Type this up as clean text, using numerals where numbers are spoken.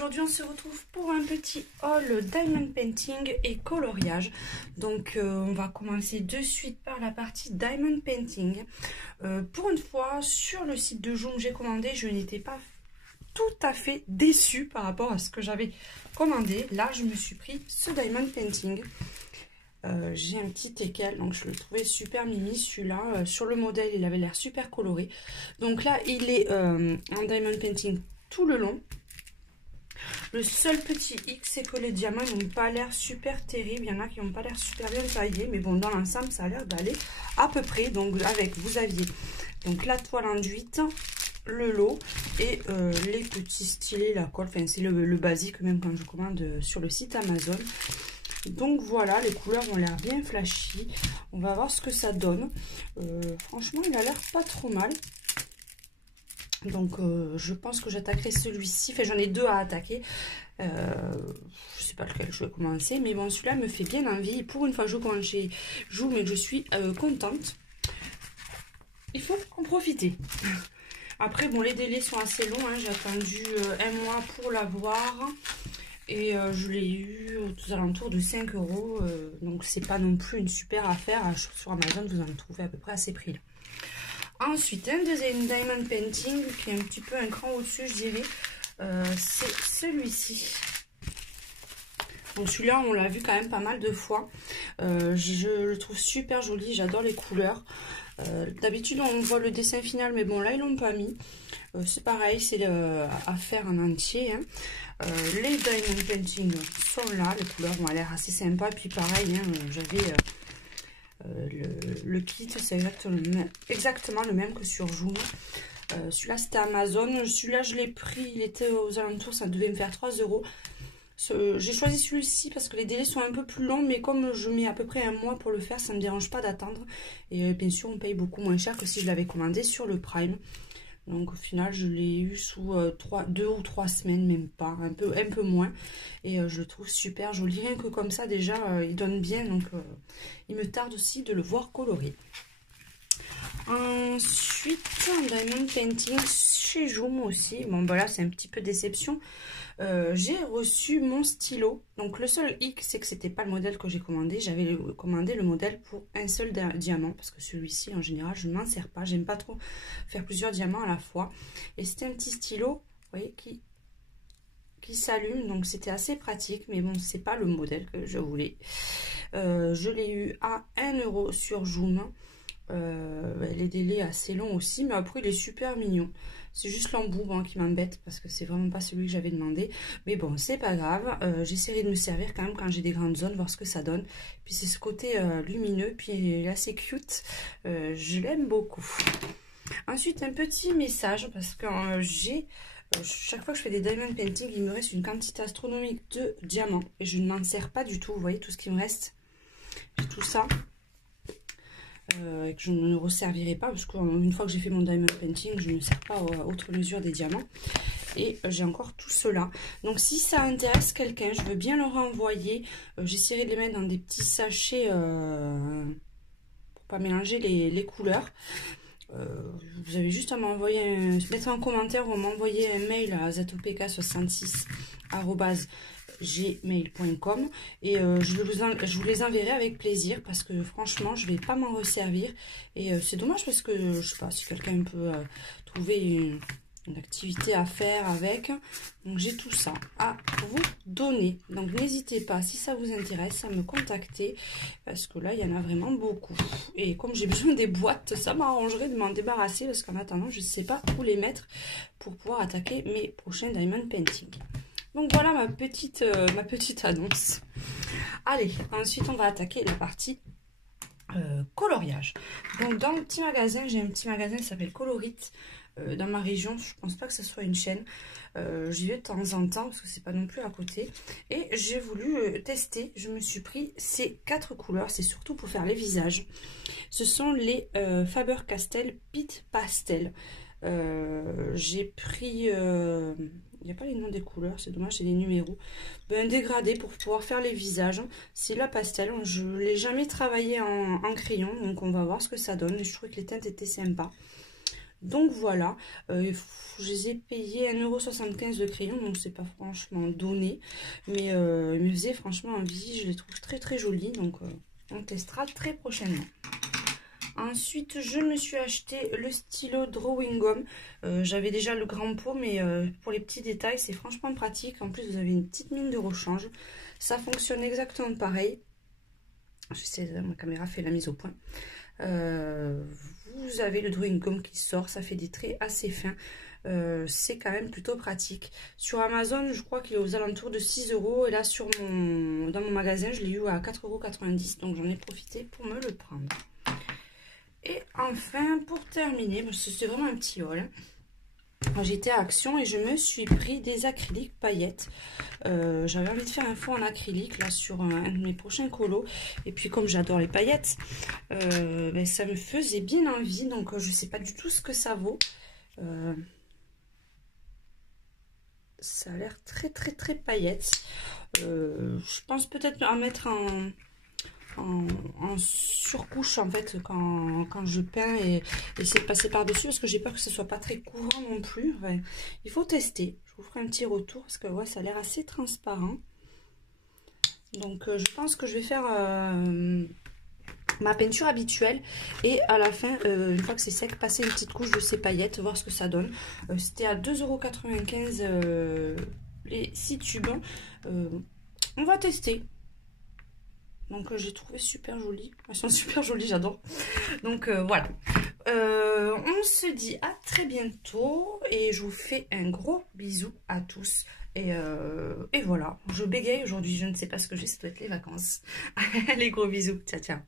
aujourd'hui on se retrouve pour un petit haul diamond painting et coloriage. Donc on va commencer de suite par la partie diamond painting. Pour une fois sur le site de Joom j'ai commandé, je n'étais pas tout à fait déçue par rapport à ce que j'avais commandé. Là je me suis pris ce diamond painting. J'ai un petit teckel, donc je le trouvais super mimi celui-là. Sur le modèle il avait l'air super coloré. Donc là il est en diamond painting tout le long. Le seul petit hic, c'est que les diamants n'ont pas l'air super terribles. Il y en a qui n'ont pas l'air super bien taillés. Mais bon, dans l'ensemble, ça a l'air d'aller à peu près. Donc, vous aviez donc la toile enduite, le lot et les petits stylés, la colle. Enfin, c'est le basique, même quand je commande sur le site Amazon. Donc voilà, les couleurs ont l'air bien flashy. On va voir ce que ça donne. Franchement, il a l'air pas trop mal. Donc je pense que j'attaquerai celui-ci. Enfin, j'en ai deux à attaquer. Je sais pas lequel je vais commencer. Mais bon, celui-là me fait bien envie. Pour une fois, je commence chez Joom et je suis contente. Il faut en profiter. Après, bon, les délais sont assez longs. Hein. J'ai attendu un mois pour l'avoir. Et je l'ai eu aux alentours de 5 €. Donc c'est pas non plus une super affaire. Sur Amazon, vous en trouvez à peu près à ces prix-là. Ensuite, un deuxième diamond painting qui est un petit peu un cran au-dessus, je dirais. C'est celui-ci. Donc celui-là, on l'a vu quand même pas mal de fois. Je le trouve super joli, j'adore les couleurs. D'habitude, on voit le dessin final, mais bon, là, ils l'ont pas mis. C'est pareil, c'est à faire en entier. Hein. Les diamond painting sont là, les couleurs ont l'air assez sympas. Puis pareil, hein, j'avais... le kit c'est exactement le même que sur Joom. Celui-là c'était Amazon, celui-là je l'ai pris, il était aux alentours, ça devait me faire 3 €. J'ai choisi celui-ci parce que les délais sont un peu plus longs, mais comme je mets à peu près un mois pour le faire, ça ne me dérange pas d'attendre. Et bien sûr on paye beaucoup moins cher que si je l'avais commandé sur le Prime. Donc au final je l'ai eu sous 2 ou 3 semaines, même pas, un peu moins. Et je le trouve super joli, rien que comme ça déjà il donne bien. Donc il me tarde aussi de le voir coloré. Ensuite un diamond painting chez Joom aussi. Bon bah là c'est un petit peu déception. J'ai reçu mon stylo. Donc le seul hic c'est que c'était pas le modèle que j'ai commandé. J'avais commandé le modèle pour un seul diamant. Parce que celui-ci en général je ne m'en sers pas. J'aime pas trop faire plusieurs diamants à la fois. Et c'était un petit stylo, vous voyez, qui s'allume. Donc c'était assez pratique. Mais bon, c'est pas le modèle que je voulais. Je l'ai eu à 1 € sur Joom. Les délais assez longs aussi. Mais après il est super mignon. C'est juste l'embout hein, qui m'embête parce que c'est vraiment pas celui que j'avais demandé. Mais bon, c'est pas grave. J'essaierai de me servir quand même quand j'ai des grandes zones, voir ce que ça donne. Puis c'est ce côté lumineux, puis il est assez cute. Je l'aime beaucoup. Ensuite, un petit message parce que chaque fois que je fais des diamond painting, il me reste une quantité astronomique de diamants. Et je ne m'en sers pas du tout. Vous voyez tout ce qui me reste. J'ai tout ça. Que je ne resservirai pas parce qu'une fois que j'ai fait mon diamond painting je ne sers pas à autre mesure des diamants et j'ai encore tout cela. Donc si ça intéresse quelqu'un, je veux bien le renvoyer. J'essaierai de les mettre dans des petits sachets pour pas mélanger les couleurs. Vous avez juste à m'envoyer mettre un commentaire ou m'envoyer un mail à zatopk66@gmail.com et je vous les enverrai avec plaisir parce que franchement je vais pas m'en resservir et c'est dommage parce que je sais pas si quelqu'un peut trouver une activité à faire avec. Donc j'ai tout ça à vous donner, donc n'hésitez pas si ça vous intéresse à me contacter parce que là il y en a vraiment beaucoup et comme j'ai besoin des boîtes ça m'arrangerait de m'en débarrasser parce qu'en attendant je ne sais pas où les mettre pour pouvoir attaquer mes prochains diamond painting. Donc voilà ma petite annonce. Allez, ensuite on va attaquer la partie coloriage. Donc dans le petit magasin, j'ai un petit magasin qui s'appelle Colorite. Dans ma région, je pense pas que ce soit une chaîne. J'y vais de temps en temps parce que c'est pas non plus à côté. Et j'ai voulu tester. Je me suis pris ces 4 couleurs. C'est surtout pour faire les visages. Ce sont les Faber-Castell Pit Pastel. J'ai pris... il n'y a pas les noms des couleurs, c'est dommage, c'est les numéros. Un dégradé pour pouvoir faire les visages. C'est la pastel. Je ne l'ai jamais travaillé en crayon, donc on va voir ce que ça donne. Je trouvais que les teintes étaient sympas. Donc voilà, je les ai payés 1,75 € de crayon, donc c'est pas franchement donné. Mais ils me faisaient franchement envie, je les trouve très très jolis, donc on testera très prochainement. Ensuite, je me suis acheté le stylo Drawing Gum. J'avais déjà le grand pot, mais pour les petits détails, c'est franchement pratique. En plus, vous avez une petite mine de rechange. Ça fonctionne exactement pareil. Je sais, ma caméra fait la mise au point. Vous avez le Drawing Gum qui sort, ça fait des traits assez fins. C'est quand même plutôt pratique. Sur Amazon, je crois qu'il est aux alentours de 6 €. Et là, dans mon magasin, je l'ai eu à 4,90 €. Donc, j'en ai profité pour me le prendre. Et enfin, pour terminer, c'est vraiment un petit haul. J'étais à Action et je me suis pris des acryliques paillettes. J'avais envie de faire un fond en acrylique là sur un de mes prochains colos. Et puis comme j'adore les paillettes, ça me faisait bien envie. Donc je sais pas du tout ce que ça vaut. Ça a l'air très très très paillettes. Je pense peut-être en mettre en surcouche en fait quand je peins et essayer de passer par dessus parce que j'ai peur que ce soit pas très courant non plus. Ouais. Il faut tester, je vous ferai un petit retour parce que ouais, ça a l'air assez transparent. Donc je pense que je vais faire ma peinture habituelle et à la fin une fois que c'est sec, passer une petite couche de ces paillettes, voir ce que ça donne. C'était à 2,95 € les 6 tubes. On va tester. Donc j'ai trouvé super jolies. Elles sont super jolies, j'adore. Donc voilà. On se dit à très bientôt. Et je vous fais un gros bisou à tous. Et voilà. Je bégaye aujourd'hui. Je ne sais pas ce que j'ai. Ça doit être les vacances. Allez, gros bisous. Ciao, ciao.